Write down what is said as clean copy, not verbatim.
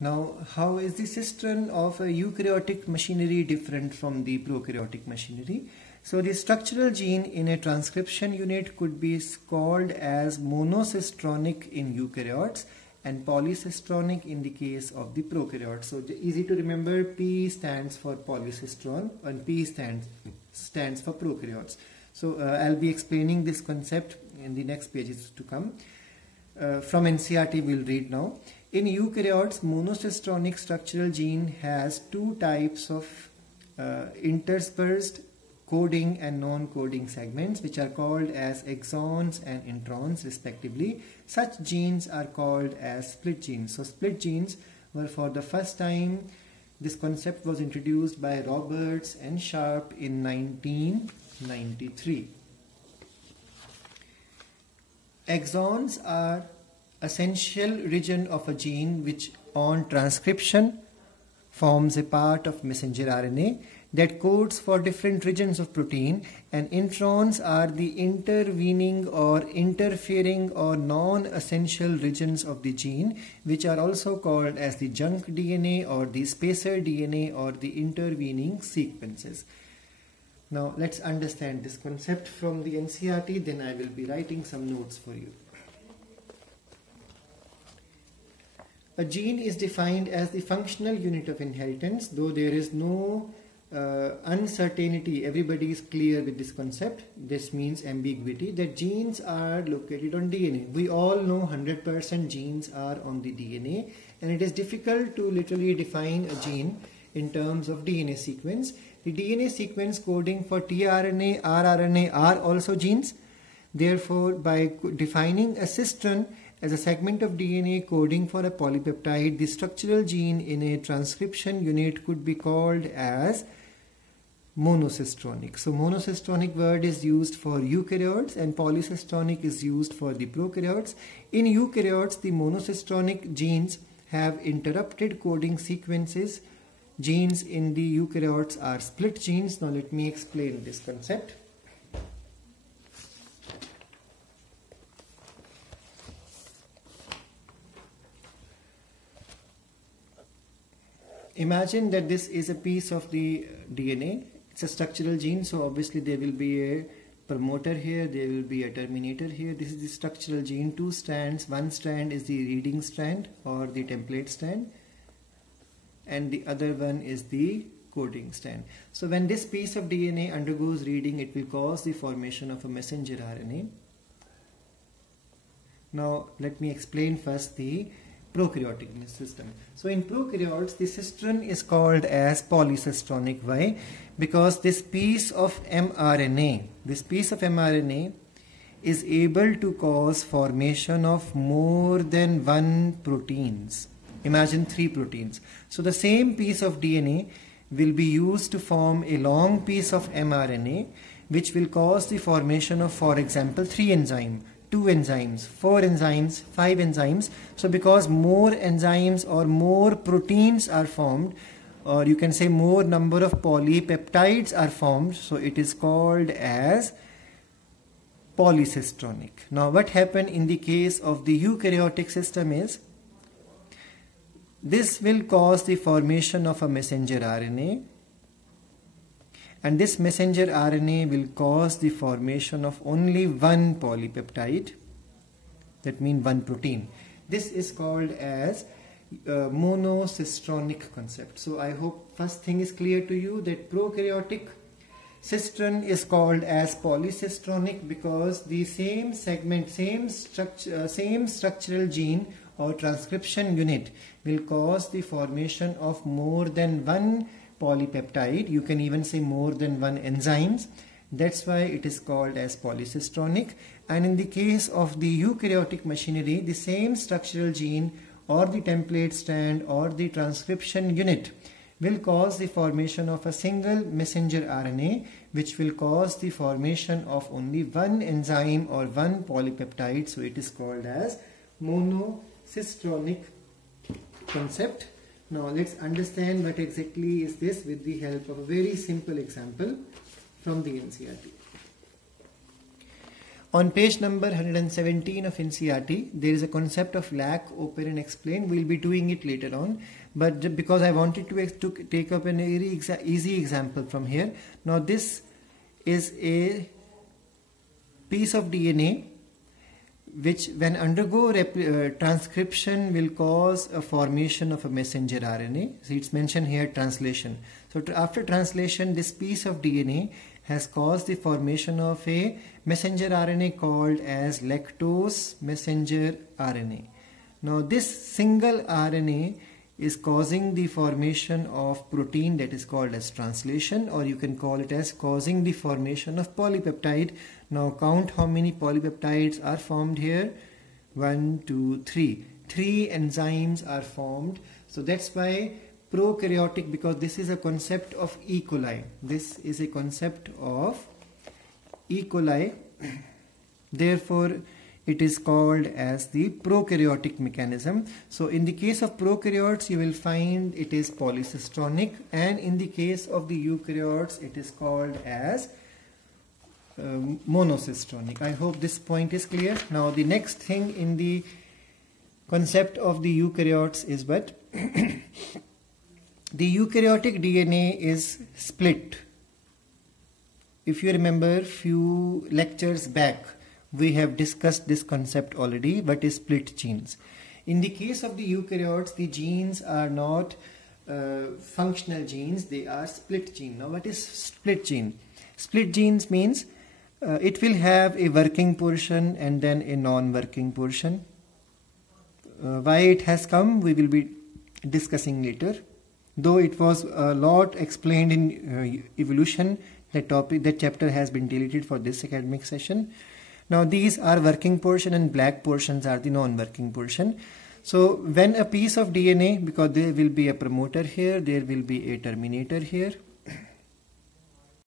Now, how is the cistern of a eukaryotic machinery different from the prokaryotic machinery? So, the structural gene in a transcription unit could be called as monocistronic in eukaryotes and polycistronic in the case of the prokaryotes. So, easy to remember, P stands for polycistron and P stands for prokaryotes. So, I'll be explaining this concept in the next pages to come. From NCERT we'll read now. In eukaryotes, monocistronic structural gene has two types of interspersed coding and non-coding segments, which are called as exons and introns respectively. Such genes are called as split genes. So split genes were for the first time, this concept was introduced by Roberts and Sharp in 1993. Exons are essential region of a gene which on transcription forms a part of messenger RNA that codes for different regions of protein, and introns are the intervening or interfering or non-essential regions of the gene, which are also called as the junk DNA or the spacer DNA or the intervening sequences. Now let's understand this concept from the NCERT, then I will be writing some notes for you. A gene is defined as the functional unit of inheritance, though there is no uncertainty. Everybody is clear with this concept. This means ambiguity, that genes are located on DNA. We all know 100% genes are on the DNA, and it is difficult to literally define a gene in terms of DNA sequence. The DNA sequence coding for tRNA, rRNA are also genes. Therefore, by defining a cistern as a segment of DNA coding for a polypeptide, the structural gene in a transcription unit could be called as monocistronic. So monocistronic word is used for eukaryotes and polycistronic is used for the prokaryotes. In eukaryotes, the monocistronic genes have interrupted coding sequences. Genes in the eukaryotes are split genes. Now let me explain this concept. Imagine that this is a piece of the DNA. It's a structural gene, so obviously there will be a promoter here, there will be a terminator here. This is the structural gene, two strands. One strand is the reading strand or the template strand, and the other one is the coding strand. So when this piece of DNA undergoes reading, it will cause the formation of a messenger RNA. Now let me explain first the prokaryotic system. So in prokaryotes, the cistern is called as polycistronic. Why? Because this piece of mRNA is able to cause formation of more than one proteins. Imagine 3 proteins. So the same piece of DNA will be used to form a long piece of mRNA, which will cause the formation of, for example, 3 enzymes, 2 enzymes, 4 enzymes, 5 enzymes. So because more enzymes or more proteins are formed, or you can say more number of polypeptides are formed, so it is called as polycistronic. Now what happened in the case of the eukaryotic system is, this will cause the formation of a messenger RNA, and this messenger RNA will cause the formation of only one polypeptide, that means one protein. This is called as monocistronic concept. So I hope first thing is clear to you, that prokaryotic cistern is called as polycistronic because the same segment, same structural gene or transcription unit will cause the formation of more than one polypeptide. You can even say more than one enzymes. That's why it is called as polycistronic. And in the case of the eukaryotic machinery, the same structural gene or the template strand or the transcription unit will cause the formation of a single messenger RNA, which will cause the formation of only one enzyme or one polypeptide. So it is called as monocistronic concept. Now let's understand what exactly is this with the help of a very simple example from the NCERT. On page number 117 of NCERT, there is a concept of lack, open and explain. We'll be doing it later on. But because I wanted to take up an easy example from here. Now this is a piece of DNA which when undergo transcription will cause a formation of a messenger RNA. So it's mentioned here translation. So after translation, this piece of DNA has caused the formation of a messenger RNA called as lactose messenger RNA. Now this single RNA is causing the formation of protein that is called as translation, or you can call it as causing the formation of polypeptide. Now count how many polypeptides are formed here. 1, 2, 3. 3 enzymes are formed. So that's why prokaryotic, because this is a concept of E. coli. This is a concept of E. coli. Therefore, it is called as the prokaryotic mechanism. So in the case of prokaryotes, you will find it is polycistronic, and in the case of the eukaryotes, it is called as monocistronic. I hope this point is clear. Now the next thing in the concept of the eukaryotes is what? The eukaryotic DNA is split. If you remember few lectures back, we have discussed this concept already. What is split genes? In the case of the eukaryotes, the genes are not functional genes, they are split gene. Now what is split gene? Split genes means it will have a working portion and then a non-working portion. Why it has come, we will be discussing later. Though it was a lot explained in evolution, that chapter has been deleted for this academic session. Now these are working portion and black portions are the non-working portion. So when a piece of DNA, because there will be a promoter here, there will be a terminator here.